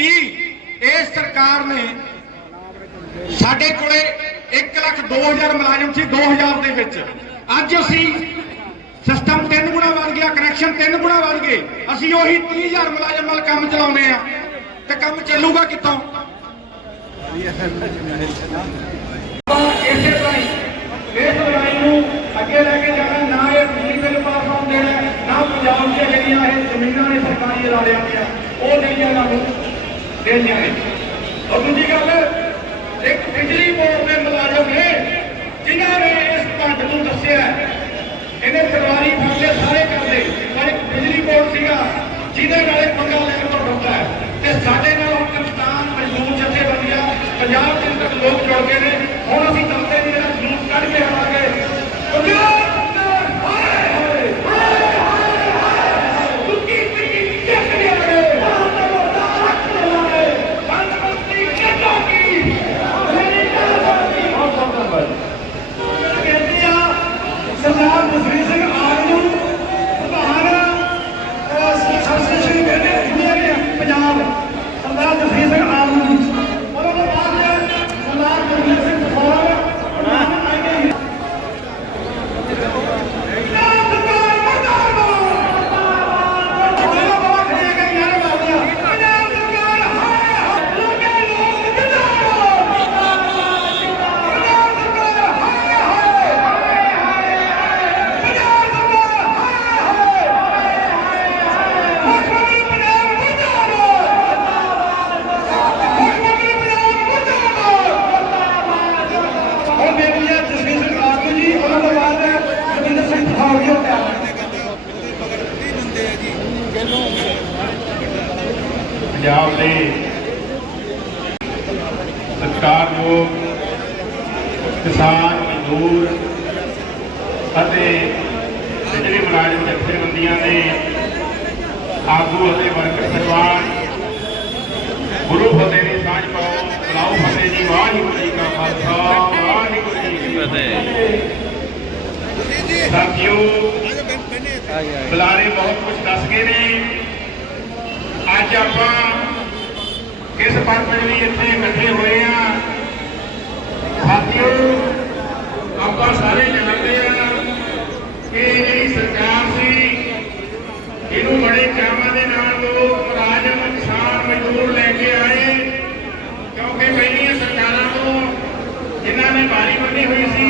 ਕੀ ਇਸ ਸਰਕਾਰ ਨੇ ਸਾਡੇ ਕੋਲੇ 1 ਲੱਖ 2000 ਮੁਲਾਜ਼ਮ ਸੀ 2000 ਦੇ ਵਿੱਚ। ਅੱਜ ਅਸੀਂ ਸਿਸਟਮ ਤਿੰਨ ਗੁਣਾ ਵੱਧ ਗਿਆ ਕਨੈਕਸ਼ਨ ਤਿੰਨ ਗੁਣਾ ਵੱਧ ਗਏ। ਅਸੀਂ ਉਹੀ 30000 ਮੁਲਾਜ਼ਮ ਨਾਲ ਕੰਮ ਚਲਾਉਨੇ ਆ ਤੇ ਕੰਮ ਚੱਲੂਗਾ ਕਿੱਥੋਂ? ਇਸੇ ਤਰ੍ਹਾਂ ਹੀ ਇਸ ਲੜਾਈ ਨੂੰ ਅੱਗੇ ਲੈ ਕੇ ਜਾਣਾ, ਨਾ ਇਹ ਬਿਜਲੀ ਬਿੱਲ ਪਾਸ ਹੋਣ ਦੇਣਾ, ਨਾ ਪੰਜਾਬ 'ਚ ਜਿਹੜੀਆਂ ਇਹ ਜ਼ਮੀਨਾਂ ਨੇ ਸਰਕਾਰੀ ਅਦਾਰਿਆਂ ਦੀਆਂ, ਉਹ ਨਹੀਂ ਇਹਨਾਂ ਨੂੰ ਦੇਣੀਆਂ ਨੇ। ਔਰ ਦੂਜੀ ਗੱਲ, ਇੱਕ ਬਿਜਲੀ ਬੋਰਡ ਦੇ ਮੁਲਾਜ਼ਮ ਨੇ ਜਿਨ੍ਹਾਂ ਨੇ ਇਸ ਭੰਡ ਨੂੰ ਦੱਸਿਆ ਇਹਨੇ ਸਰਕਾਰੀ ਫੈਸਲੇ ਸਾਰੇ ਕਰਦੇ ਪਰ ਇੱਕ ਬਿਜਲੀ ਬੋਰਡ ਸੀਗਾ, ਜਿਹਦੇ ਨਾਲ ਇਹ ਪੰਗਾ ਲੈਣ ਤੋਂ ਡਰਦਾ ਹੈ। ਤੇ ਸਾਡੇ ਨਾਲ ਹੁਣ ਕਿਸਾਨ ਮਜ਼ਦੂਰ ਜਥੇਬੰਦੀਆਂ ਪੰਜਾਬ ਦਿਨ ਤੱਕ ਲੋਕ ਜੁੜ ਗਏ ਨੇ। ਹੁਣ ਅਸੀਂ ਦੱਸਦੇ ਨਹੀਂ ਜਿਹੜਾ ਜਲੂਸ ਕੱਢ ਕੇ ਆਵਾਂਗੇ ਪੰਜਾਬ ਅੰਦਰ ਹਾਏ ਹਾਏ ਹਾਏ ਹਾਏ ਹਾਏ ਦੁੱਕੀ ਪਿੱਟੀ ਚੱਕ ਲਿਆਂਗੇ ਬੰਦ ਮੋਟਾ ਰੱਖ ਲਿਆਂਗੇ ਬੰਦ ਮੋਟੀ ਕੱਢੋ ਕੀ ਮੇਰੀ ਗੱਲ ਸੁਣਦੀ ਬਹੁਤ ਬਹੁਤ ਧੰਨਵਾਦ ਕਹਿੰਦੇ ਆ ਸਰਦਾਰ ਜਸਵੀਰ ਸਿੰਘ ਆਗ ਨੂੰ ਪ੍ਰਧਾਨ ਐਸੋਸੀਏਸ਼ਨ ਕਹਿੰਦੇ ਦੁਨੀਆ ਦੇ ਪੰਜਾਬ ਸਰਦਾਰ ਜਸਵੀਰ ਸਿੰਘ ਆਗ ਨੂੰ ਉਹਨਾਂ ਤੋਂ ਬਾਅਦ ਸਰਦਾਰ ਗੁਰਮੀਤ ਸਿੰਘ ਫੌਰ ਹੁਣ ਬੇਬੀ ਹੈ ਜਸਵੀਰ ਸਿੰਘ ਆਗੂ ਜੀ ਉਹਨਾਂ ਤੋਂ ਬਾਅਦ ਰਵਿੰਦਰ ਸਿੰਘ ਪਠਾਉ ਜੀ ਉਹ ਤਿਆਰ ਨੇ। ਪੰਜਾਬ ਦੇ ਸਤਿਕਾਰਯੋਗ ਕਿਸਾਨ ਮਜ਼ਦੂਰ ਅਤੇ ਬਿਜਲੀ ਮੁਲਾਜ਼ਮ ਜਥੇਬੰਦੀਆਂ ਦੇ ਆਗੂ ਅਤੇ ਵਰਕਰ ਪਰਿਵਾਰ ਗੁਰੂ ਫਤਿਹ ਦੀ ਸਾਂਝ ਪਾਓ। ਬੁਲਾਓ ਫਤਿਹ ਜੀ, ਵਾਹਿਗੁਰੂ ਜੀ ਕਾ ਖਾਲਸਾ, ਵਾਹਿਗੁਰੂ ਜੀ ਕੀ ਫਤਿਹ। ਸਾਥੀਓ, ਬੁਲਾਰੇ ਬਹੁਤ ਕੁਝ ਦੱਸ ਗਏ ਨੇ। ਅੱਜ ਆਪਾਂ ਕਿਸ ਪਰਪਸ ਲਈ ਇੱਥੇ ਇਕੱਠੇ ਹੋਏ ਆ ਸਾਥੀਓ ਆਪਾਂ ਸਾਰੇ ਜਾਣਦੇ ਆ ਕਿ ਇਹ ਜਿਹੜੀ ਸਰਕਾਰ ਸੀ ਇਹਨੂੰ ਬੜੇ ਚਾਵਾਂ ਦੇ ਨਾਲ ਲੋਕ ਮੁਲਾਜ਼ਮ ਕਿਸਾਨ ਮਜ਼ਦੂਰ ਲੈ ਕੇ ਆਏ ਕਿਉਂਕਿ ਪਹਿਲੀਆਂ ਸਰਕਾਰਾਂ ਤੋਂ ਜਿਨ੍ਹਾਂ ਨੇ ਬਾਰੀ ਬੰਨੀ ਹੋਈ ਸੀ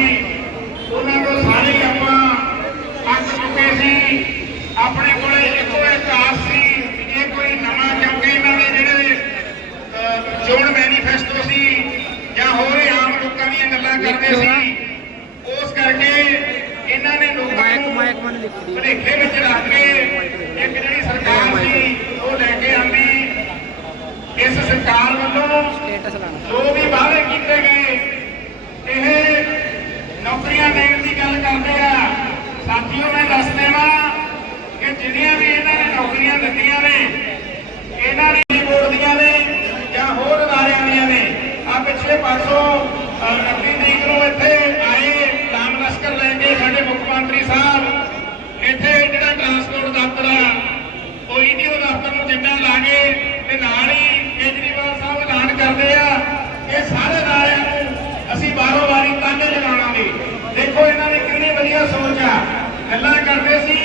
ਉਹਨਾਂ ਤੋਂ ਸਾਰੇ ਹੀ ਆਪਾਂ ਅੱਕ ਚੁੱਕੇ ਸੀ ਆਪਣੇ ਕੋਲੇ ਇੱਕੋ ਇੱਕ ਆਸ ਸੀ ਕਿ ਇਹ ਕੋਈ ਨਵਾਂ ਕਿਉਂਕਿ ਇਹਨਾਂ ਦੇ ਜਿਹੜੇ ਅਹ, ਚੋਣ ਮੈਨੀਫੈਸਟੋ ਸੀ ਜਾਂ ਹੋਰ ਇਹ ਆਮ ਲੋਕਾਂ ਦੀਆਂ ਗੱਲਾਂ ਕਰਦੇ ਸੀ ਉਸ ਕਰਕੇ ਇਹਨਾਂ ਨੇ ਨੂੰ ਭਲੇਖੇ ਵਿੱਚ ਰੱਖ ਕੇ ਇੱਕ ਜਿਹੜੀ ਸਰਕਾਰ ਸੀ ਉਹ ਲੈ ਕੇ ਆਂਦੀ। ਇਸ ਸਰਕਾਰ ਵੱਲੋਂ ਜੋ ਵੀ ਵਾਅਦੇ ਕੀਤੇ ਗਏ ਇਹ ਨੌਕਰੀਆਂ ਦੇਣ ਦੀ ਗੱਲ ਕਰਦੇ ਆ। ਸਾਥੀਓ ਮੈਂ ਦੱਸ ਦੇਵਾਂ ਕਿ ਜਿੰਨੀਆਂ ਵੀ ਇਹਨਾਂ ਨੇ ਨੌਕਰੀਆਂ ਦਿੱਤੀਆਂ ਨੇ ਇਹਨਾਂ ਨੇ ਬੋਰਡ ਦੀਆਂ ਨੇ ਜਾਂ ਹੋਰ ਅਦਾਰਿਆਂ ਦੀਆਂ ਨੇ ਆ ਪਿਛਲੇ ਪਾਸੋਂ 29 ਤਰੀਕ ਨੂੰ ਇੱਥੇ ਆਏ ਰਾਮ ਲਸ਼ਕਰ ਲੈ ਕੇ ਸਾਡੇ ਮੁੱਖ ਮੰਤਰੀ ਸਾਹਿਬ ਇੱਥੇ ਜਿਹੜਾ ਟਰਾਂਸਪੋਰਟ ਦਫ਼ਤਰ ਆ ਉਹ ਈਡੀਓ ਦਫ਼ਤਰ ਨੂੰ ਜਿੰਨਾ ਲਾਗੇ ਤੇ ਨਾਲ ਹੀ ਕੇਜਰੀਵਾਲ ਸਾਹਿਬ ਐਲਾਨ ਕਰਦੇ ਆ ਇਹ ਸਾਰੇ ਅਦਾਰਿਆਂ ਨੂੰ ਅਸੀਂ ਬਾਰੋ ਬਾਰੀ ਤਾਂਗੇ ਜਗਾਵਾਂਗੇ ਦੇਖੋ ਇਹਨਾਂ ਦੀ ਕਿੰਨੀ ਵਧੀਆ ਸੋਚ ਆ ਗੱਲਾਂ ਕਰਦੇ ਸੀ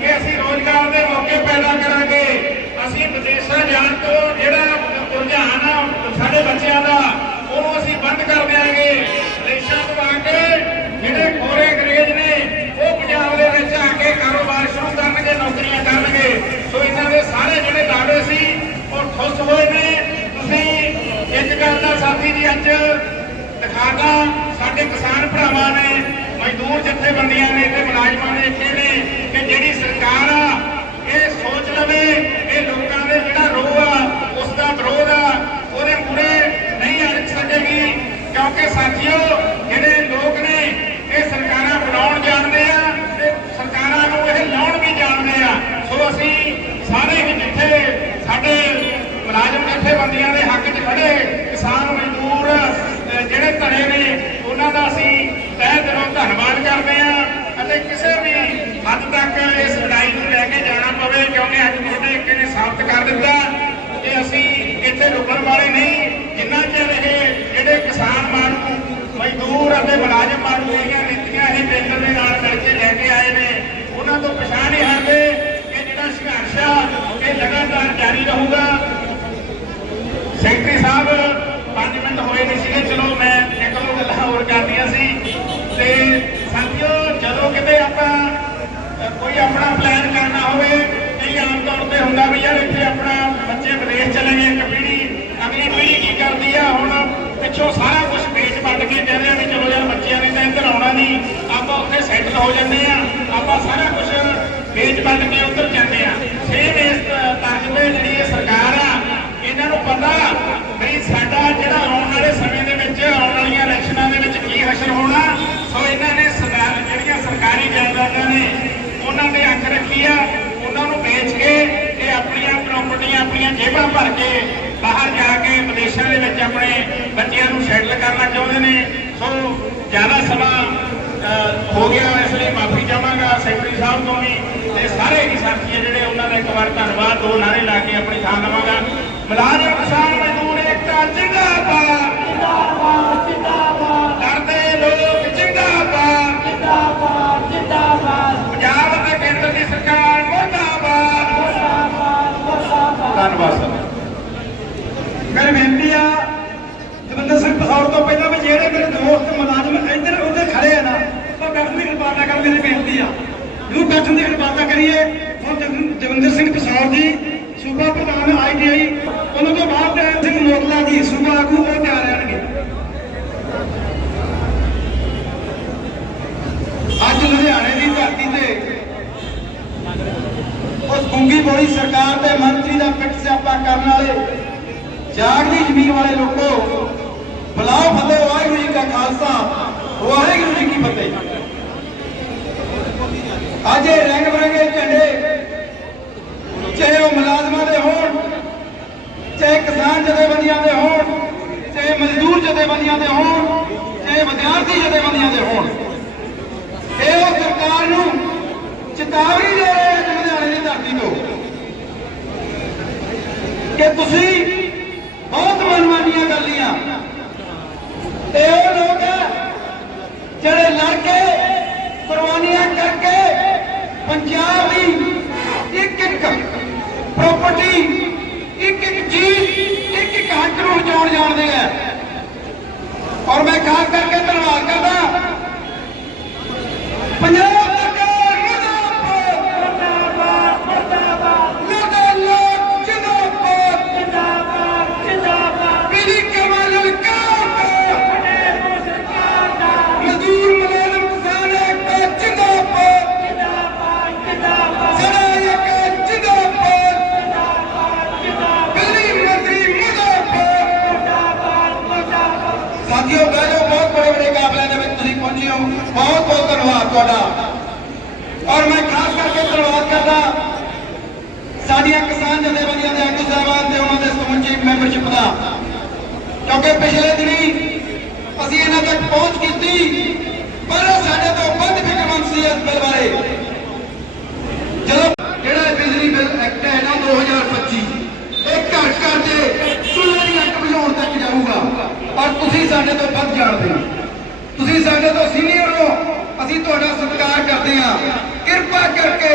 ਕਿ ਅਸੀਂ ਰੋਜ਼ਗਾਰ ਦੇ ਮੌਕੇ ਪੈਦਾ ਕਰਾਂਗੇ ਅਸੀਂ ਵਿਦੇਸ਼ਾਂ ਜਾਣ ਤੋਂ ਜਿਹੜਾ ਰੁਝਾਨ ਆ ਸਾਡੇ ਬੱਚਿਆਂ ਦਾ ਉਹਨੂੰ ਅਸੀਂ ਬੰਦ ਕਰ ਦਿਆਂਗੇ। ਦੇਸ਼ਾਂ ਤੋਂ ਆ ਕੇ ਜਿਹੜੇ ਕੋਰੇ ਅੰਗਰੇਜ਼ ਨੇ, ਉਹ ਪੰਜਾਬ ਦੇ ਵਿੱਚ ਆ ਕੇ ਕਾਰੋਬਾਰ ਸ਼ੁਰੂ ਕਰਨਗੇ, ਨੌਕਰੀਆਂ ਕਰਨਗੇ। ਸੋ ਇਹਨਾਂ ਦੇ ਸਾਰੇ ਜਿਹੜੇ ਦਾਅਵੇ ਸੀ, ਉਹ ਠੁੱਸ ਹੋਏ ਨੇ। ਤੁਸੀਂ ਇੱਕ ਗੱਲ ਦਾ ਸਾਥੀ ਜੀ ਅੱਜ ਦਿਖਾਤਾ, ਸਾਡੇ ਕਿਸਾਨ ਭਰਾਵਾਂ ਨੇ, ਮਜ਼ਦੂਰ ਜਥੇਬੰਦੀਆਂ ਨੇ ਤੇ ਮੁਲਾਜ਼ਮਾਂ ਨੇ ਕਿਹੜੇ ਮੁਲਾਜ਼ਮ ਮਾਰੂ ਜਿਹੜੀਆਂ ਨੀਤੀਆਂ ਇਹ ਕੇਂਦਰ ਦੇ ਨਾਲ ਕਰਕੇ ਲੈ ਕੇ ਆਏ ਨੇ। ਉਹਨਾਂ ਤੋਂ ਪਛਾਣ ਨਹੀਂ ਹਟਦੇ ਕਿ ਜਿਹੜਾ ਸੰਘਰਸ਼ ਇਹ ਲਗਾਤਾਰ ਜਾਰੀ ਰਹੂਗਾ। ਸੈਕਟਰੀ ਸਾਹਿਬ 5 ਮਿੰਟ ਹੋਏ ਨਹੀਂ ਸੀਗੇ, ਚਲੋ ਮੈਂ ਇੱਕ ਦੋ ਗੱਲਾਂ ਹੋਰ ਕਰਦੀਆਂ ਸੀ। ਤੇ ਸਾਥੀਓ, ਜਦੋਂ ਕਿਤੇ ਆਪਾਂ ਕੋਈ ਆਪਣਾ ਪਲਾਨ ਕਰਨਾ ਹੋਵੇ ਇਹ ਆਮ ਤੌਰ ਤੇ ਹੁੰਦਾ ਵੀ ਯਾਰ ਇੱਥੇ ਆਪਣਾ ਬੱਚੇ ਵਿਦੇਸ਼ ਚਲੇ ਗਏ, ਇੱਕ ਪੀੜੀ ਅਗਲੀ ਪੀੜੀ ਕੀ ਕਰਦੀ ਆ? ਹੁਣ ਪਿੱਛੋਂ ਸਾਰਾ ਹੋ ਜਾਂਦੇ ਆ। ਆਪਾਂ ਸਾਰਾ ਕੁਝ ਵੇਚ ਵੱਟ ਕੇ ਉੱਧਰ ਜਾਂਦੇ ਆ। ਸੇਮ ਇਸ ਤਰ੍ਹਾਂ ਜਿਹੜੀ ਇਹ ਸਰਕਾਰ ਆ, ਇਹਨਾਂ ਨੂੰ ਪਤਾ ਵੀ ਸਾਡਾ ਜਿਹੜਾ ਆਉਣ ਵਾਲੇ ਸਮੇਂ ਦੇ ਵਿੱਚ, ਆਉਣ ਵਾਲੀਆਂ ਇਲੈਕਸ਼ਨਾਂ ਦੇ ਵਿੱਚ ਕੀ ਹਸ਼ਰ ਹੋਣਾ, ਸੋ ਇਹਨਾਂ ਨੇ ਸਰਕਾਰ ਜਿਹੜੀਆਂ ਸਰਕਾਰੀ ਜਾਇਦਾਦਾਂ ਨੇ, ਉਹਨਾਂ ਨੇ ਅੱਖ ਰੱਖੀ ਆ। ਉਹਨਾਂ ਨੂੰ ਵੇਚ ਕੇ ਇਹ ਆਪਣੀਆਂ ਪ੍ਰਾਪਰਟੀਆਂ ਆਪਣੀਆਂ ਜੇਬਾਂ ਭਰ ਕੇ ਬਾਹਰ ਜਾ ਕੇ ਵਿਦੇਸ਼ਾਂ ਦੇ ਵਿੱਚ ਆਪਣੇ ਬੱਚਿਆਂ ਨੂੰ ਸੈਟਲ ਕਰਨਾ ਚਾਹੁੰਦੇ ਨੇ। ਸੋ ਜ਼ਿਆਦਾ ਸਮਾਂ ਹੋ ਗਿਆ ਇਸ ਲਈ ਮਾਫੀ ਚਾਹਾਂਗਾ ਸੈਕਟਰੀ ਸਾਹਿਬ ਤੋਂ ਵੀ ਤੇ ਸਾਥੀ ਆ ਜਿਹੜੇ ਉਹਨਾਂ ਦਾ ਇੱਕ ਵਾਰ ਧੰਨਵਾਦ, ਦੋ ਨਾਰੇ ਲਾ ਕੇ ਆਪਣੀ ਥਾਂ ਲਵਾਂਗਾ। ਮੁਲਾਜ਼ਮ ਕਿਸਾਨ ਮਜ਼ਦੂਰ ਏਕਤਾ ਜਿੰਦਾਬਾਦ ਜਿੰਦਾਬਾਦ। ਜਿੰਦਾਬਾਦ ਲੜਦੇ ਲੋਕ ਜਿੰਦਾਬਾਦ। ਜਿੰਦਾਬਾਦ ਜਿੰਦਾਬਾਦ ਪੰਜਾਬ ਅਤੇ ਕੇਂਦਰ ਦੀ ਸਰਕਾਰ ਮੁਰਦਾਬਾਦ। ਮੁਰਦਾਬਾਦ ਮੁਰਦਾਬਾਦ ਧੰਨਵਾਦ ਸਰ। ਮੇਰੀ ਬੇਨਤੀ ਆ ਜਵਿੰਦਰ ਸਿੰਘ ਪਸੌੜ ਤੋਂ ਪਹਿਲਾਂ ਵੀ ਜਿਹੜੇ ਮੇਰੇ ਦੋਸਤ ਮੁਲਾਜ਼ਮ ਇੱਧਰ ਉੱਧਰ ਖੜੇ ਆ ਨਾ ਉਹ ਗੱਠ ਦੀ ਕਿਰਪਾਲਤਾ ਕਰ ਮੇਰੀ ਬੇਨਤੀ ਆ। ਨੂੰ ਗੱਠ ਦੀ ਕਿਰਪਾਲਤਾ ਕਰੀਏ। ਹੁਣ ਜਗਨ- ਸਿੰਘ ਪਸੌੜ ਜੀ, ਸੂਬਾ ਪ੍ਰਧਾਨ ਆਈਟੀਆਈ ਉਹਨਾਂ ਤੋਂ ਬਾਅਦ ਤੇ ਸਿੰਘ ਮੋਤਲਾ ਜੀ, ਸੂਬਾ ਆਗੂ ਉਹ ਤਿਆਰ ਰਹਿਣਗੇ। ਅੱਜ ਲੁਧਿਆਣੇ ਦੀ ਧਰਤੀ ਤੇ ਉਸ ਗੁੰਗੀ ਬੋੜੀ ਸਰਕਾਰ ਤੇ ਮੰਤਰੀ ਦਾ ਪਿੱਟ ਸਿਆਪਾ ਕਰਨ ਵਾਲੇ ਜਾਗਦੀ ਜ਼ਮੀਨ ਵਾਲੇ ਲੋਕੋ, ਬੁਲਾਓ ਫਤਿਹ, ਵਾਹਿਗੁਰੂ ਜੀ ਕਾ ਖਾਲਸਾ, ਵਾਹਿਗੁਰੂ ਜੀ ਕੀ ਫਤਿਹ। ਅੱਜ ਇਹ ਰੰਗ ਬਰੰਗੇ ਝੰਡੇ ਚਾਹੇ ਉਹ ਮੁਲਾਜ਼ਮਾਂ ਦੇ ਹੋਣ, ਚਾਹੇ ਕਿਸਾਨ ਜਥੇਬੰਦੀਆਂ ਦੇ ਹੋਣ, ਚਾਹੇ ਮਜ਼ਦੂਰ ਜਥੇਬੰਦੀਆਂ ਦੇ ਹੋਣ, ਚਾਹੇ ਵਿਦਿਆਰਥੀ ਜਥੇਬੰਦੀਆਂ ਦੇ ਹੋਣ। ਇਹ ਉਹ ਸਰਕਾਰ ਨੂੰ ਚੇਤਾਵਨੀ ਦੇ ਰਹੇ ਆ ਲੁਧਿਆਣੇ ਦੀ ਧਰਤੀ ਤੋਂ। ਕਿ ਤੁਸੀਂ ਬਹੁਤ ਮਨਮਾਨੀਆਂ ਕਰ ਲੀਆਂ ਤੇ ਉਹ ਲੋਕ ਜਿਹੜੇ ਲੜ ਕੇ ਕੁਰਬਾਨੀਆਂ ਕਰਕੇ ਪੰਜਾਬ ਦੀ ਪ੍ਰਾਪਰਟੀ ਇੱਕ ਇੱਕ ਚੀਜ਼, ਇੱਕ ਇੱਕ ਹੱਕ ਨੂੰ ਬਚਾਉਣ ਜਾਣਦੇ ਆ। ਔਰ ਮੈਂ ਖਾਸ ਕਰਕੇ ਧੰਨਵਾਦ ਕਰਦਾ ਤੁਹਾਡਾ। ਔਰ ਮੈਂ ਖਾਸ ਕਰਕੇ ਧੰਨਵਾਦ ਕਰਦਾ ਸਾਡੀਆਂ ਕਿਸਾਨ ਜਥੇਬੰਦੀਆਂ ਦੇ ਆਗੂ ਸਾਹਿਬਾਨ ਤੇ ਉਹਨਾਂ ਦੇ ਸਮੁੱਚੀ ਮੈਂਬਰਸ਼ਿਪ ਦਾ। ਕਿਉਂਕਿ ਪਿਛਲੇ ਦਿਨੀ ਅਸੀਂ ਇਹਨਾਂ ਤੱਕ ਪਹੁੰਚ ਕੀਤੀ, ਪਰ ਸਾਡੇ ਤੋਂ ਵੱਧ ਫਿਕਰਮੰਦ ਸੀ ਇਸ ਬਿੱਲ ਬਾਰੇ। ਜਦੋਂ ਜਿਹੜਾ ਬਿਜਲੀ ਬਿੱਲ ਐਕਟ ਹੈ ਨਾ 2025 ਇਹ ਘਰ ਘਰ ਦੇ ਚੁੱਲ੍ਹੇ ਦੀ ਅੱਗ ਬੁਝਾਉਣ ਤੱਕ ਜਾਊਗਾ। ਪਰ ਤੁਸੀਂ ਸਾਡੇ ਤੋਂ ਵੱਧ ਜਾਣਦੇ ਹੋ। ਤੁਸੀਂ ਸਾਡੇ ਤੋਂ ਸੀਨੀਅਰ ਅਸੀਂ ਤੁਹਾਡਾ ਸਤਿਕਾਰ ਕਰਦੇ ਹਾਂ। ਕਿਰਪਾ ਕਰਕੇ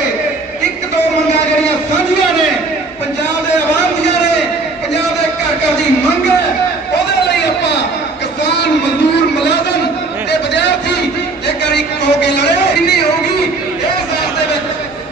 ਇੱਕ ਦੋ ਮੰਗਾਂ ਜਿਹੜੀਆਂ ਸਾਂਝੀਆਂ ਨੇ, ਪੰਜਾਬ ਦੇ ਆਵਾਮ ਦੀਆਂ ਨੇ, ਪੰਜਾਬ ਦੇ ਘਰ ਘਰ ਦੀ ਮੰਗ ਹੈ, ਉਹਦੇ ਲਈ ਆਪਾਂ ਕਿਸਾਨ ਮਜ਼ਦੂਰ ਮੁਲਾਜ਼ਮ ਤੇ ਵਿਦਿਆਰਥੀ ਜੇਕਰ ਇੱਕ ਹੋ ਕੇ ਲੜੇ ਇੰਨੀ ਹੋਊਗੀ ਇਸ ਸਾਲ ਦੇ ਵਿੱਚ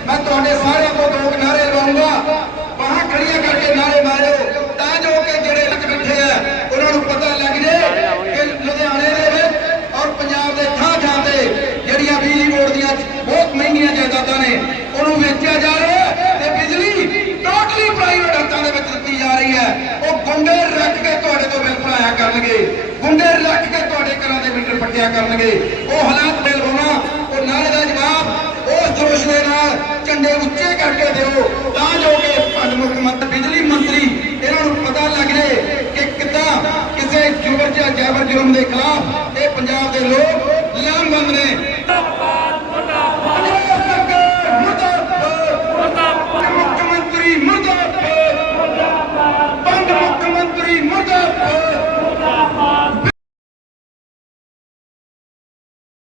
ਮੈਂ ਤੁਹਾਡੇ ਸਾਰਿਆਂ ਤੋਂ ਦੋ ਨਾਰੇ ਲਵਾਉਂਗਾ ਬਾਹਾਂ ਖੜੀਆਂ ਕਰਕੇ ਨਾਰੇ ਮਾਰਿਓ ਤਾਂ ਜੋ ਕਿ ਜਿਹੜੇ ਲੱਗ ਬੈਠੇ ਆ ਉਹਨਾਂ ਨੂੰ ਪਤਾ ਲੱਗ ਜੇ ਕਿ ਲੁਧਿਆਣੇ ਦੇ ਵਿੱਚ ਔਰ ਪੰਜਾਬ ਦੇ ਥਾਂ ਥਾਂ ਤੇ ਜਿਹੜੀਆਂ ਬਿਜਲੀ ਬੋਰਡ ਦੀਆਂ ਬਹੁਤ ਮਹਿੰਗੀਆਂ ਜਾਇਦਾਦਾਂ ਨੇ ਉਹਨੂੰ ਵੇਚਿਆ ਜਾ ਰਿਹਾ ਹੈ ਤੇ ਬਿਜਲੀ ਟੋਟਲੀ ਪ੍ਰਾਈਵੇਟ ਹੱਥਾਂ ਦੇ ਵਿੱਚ ਦਿੱਤੀ ਜਾ ਰਹੀ ਹੈ। ਉਹ ਗੁੰਡੇ ਰੱਖ ਕੇ ਤੁਹਾਡੇ ਤੋਂ ਬਿੱਲ ਭਰਾਇਆ ਕਰਨਗੇ। ਗੁੰਡੇ ਰੱਖ ਕੇ ਤੁਹਾਡੇ ਘਰਾਂ ਦੇ ਮੀਟਰ ਪੱਟਿਆ ਕਰਨਗੇ। ਉਹ ਹਾਲਾਤ ਬਿੱਲ ਹੋਣਾ, ਉਹ ਨਾਰੇ ਦਾ ਜਵਾਬ ਉਸ ਜੋਸ਼ ਦੇ ਨਾਲ ਝੰਡੇ ਉੱਚੇ ਕਰਕੇ ਦਿਓ। ਤਾਂ ਜੋ ਕਿ ਪੰਜ ਮੁੱਖ ਮੰਤਰੀ, ਬਿਜਲੀ ਮੰਤਰੀ, ਇਹਨਾਂ ਨੂੰ ਪਤਾ ਲੱਗ ਜੇ ਕਿ ਕਿੱਦਾਂ ਕਿਸੇ ਜੁਬਰ ਜਾਂ ਜਬਰ ਜੁਰਮ ਦੇ ਖਿਲਾਫ ਇਹ ਪੰਜਾਬ ਦੇ ਲੋਕ ਲਾਮਬੰਦ ਨੇ।